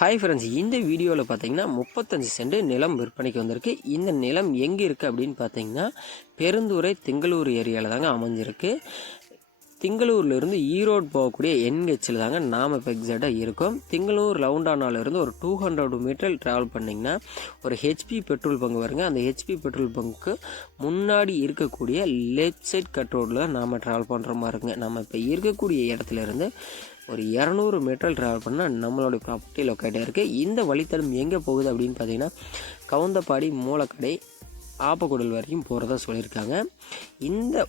Hi friends, இந்த வீடியோவில் பார்த்தீங்கன்னா 35 சென்ட் நிலம் விற்பனைக்கு வந்திருக்கு. இந்த நிலம் எங்கே இருக்குது அப்படின்னு பார்த்தீங்கன்னா பெருந்துறை திங்களூர் ஏரியாவில் தாங்க அமைஞ்சிருக்கு. திங்களூர்லேருந்து ஈரோடு போகக்கூடிய என்ஹெச்சில் தாங்க நாம் இப்போ எக்ஸாக்டாக இருக்கோம். திங்களூர் லவுண்டானாலேருந்து ஒரு 200 மீட்டர் ட்ராவல் பண்ணிங்கன்னா ஒரு ஹெச்பி பெட்ரோல் பங்க் வருங்க. அந்த ஹெச்பி பெட்ரோல் பங்க்கு முன்னாடி இருக்கக்கூடிய லெஃப்ட் சைட் கட் ரோடில் தான் நாம் ட்ராவல் பண்ணுற மாதிரி இருக்குங்க. நம்ம இப்போ இருக்கக்கூடிய இடத்துலேருந்து ஒரு 200 மீட்டர் ட்ராவல் பண்ணால் நம்மளோட ப்ராப்பர்ட்டி லொக்கேட்டாக இருக்குது. இந்த வழித்தடம் எங்கே போகுது அப்படின்னு பார்த்தீங்கன்னா கவுந்தப்பாடி மூலக்கடை ஆப்பக்குடல் வரைக்கும் போகிறதா சொல்லியிருக்காங்க. இந்த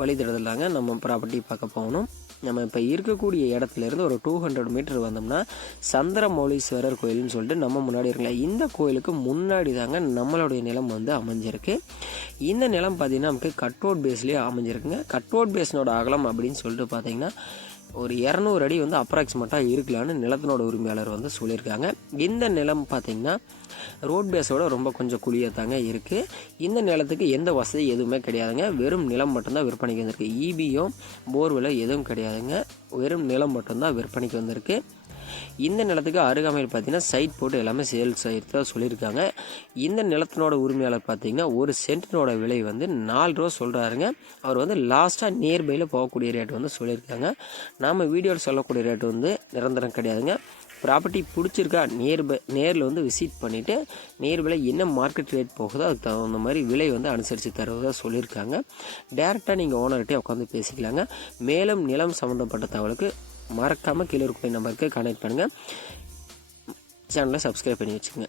வழித்தடத்தில் தாங்க நம்ம ப்ராப்பர்ட்டி பார்க்க போகணும். நம்ம இப்போ இருக்கக்கூடிய இடத்துலேருந்து ஒரு 200 மீட்டர் வந்தோம்னா சந்திரமௌலீஸ்வரர் கோயில்னு சொல்லிட்டு நம்ம முன்னாடி இருக்கலாம். இந்த கோயிலுக்கு முன்னாடி தாங்க நம்மளுடைய நிலம் வந்து அமைஞ்சிருக்கு. இந்த நிலம் பார்த்திங்கன்னா நமக்கு கட்ரோட் பேஸ்லேயே அமைஞ்சிருக்குங்க. கட்ரோட் பேஸ்னோட அகலம் அப்படின்னு சொல்லிட்டு பார்த்திங்கன்னா ஒரு 200 அடி வந்து அப்ராக்சிமேட்டாக இருக்கலான்னு நிலத்தினோட உரிமையாளர் வந்து சொல்லியிருக்காங்க. இந்த நிலம் பார்த்திங்கன்னா ரோட் பேஸோட ரொம்ப கொஞ்சம் குழியாக தாங்க இருக்குது. இந்த நிலத்துக்கு எந்த வசதி எதுவுமே கிடையாதுங்க. வெறும் நிலம் மட்டும்தான் விற்பனைக்கு வந்திருக்கு. ஈபியோ போர்வெல எதுவும் கிடையாதுங்க. வெறும் நிலம் மட்டும்தான் விற்பனைக்கு வந்திருக்கு. இந்த நிலத்துக்கு அருகாமையில் பார்த்தீங்கன்னா சைட் போட்டு எல்லாமே சேல்ஸ் ஆகிட்டு சொல்லியிருக்காங்க. இந்த நிலத்தினோட உரிமையாளர் பார்த்தீங்கன்னா ஒரு சென்ட்டினோட விலை வந்து 4 ரூபா சொல்கிறாருங்க. அவர் வந்து லாஸ்ட்டாக நியர்பையில் போகக்கூடிய ரேட் வந்து சொல்லியிருக்காங்க. நாம் வீடியோவில் சொல்லக்கூடிய ரேட் வந்து நிரந்தரம் கிடையாதுங்க. ப்ராப்பர்ட்டி பிடிச்சிருக்கா நேரில் வந்து விசிட் பண்ணிவிட்டு நியர்பையில் என்ன மார்க்கெட் ரேட் போகுதோ அதுக்கு தகுந்த மாதிரி விலை வந்து அனுசரித்து தருவதாக சொல்லியிருக்காங்க. டேரெக்டாக நீங்கள் ஓனர்கிட்டே உட்காந்து பேசிக்கலாங்க. மேலும் நிலம் சம்மந்தப்பட்ட தகவலுக்கு மறக்காமல் கீழே இருக்கிற நம்பருக்கு கனெக்ட் பண்ணுங்கள். சேனலை சப்ஸ்கிரைப் பண்ணி வச்சுக்கோங்க.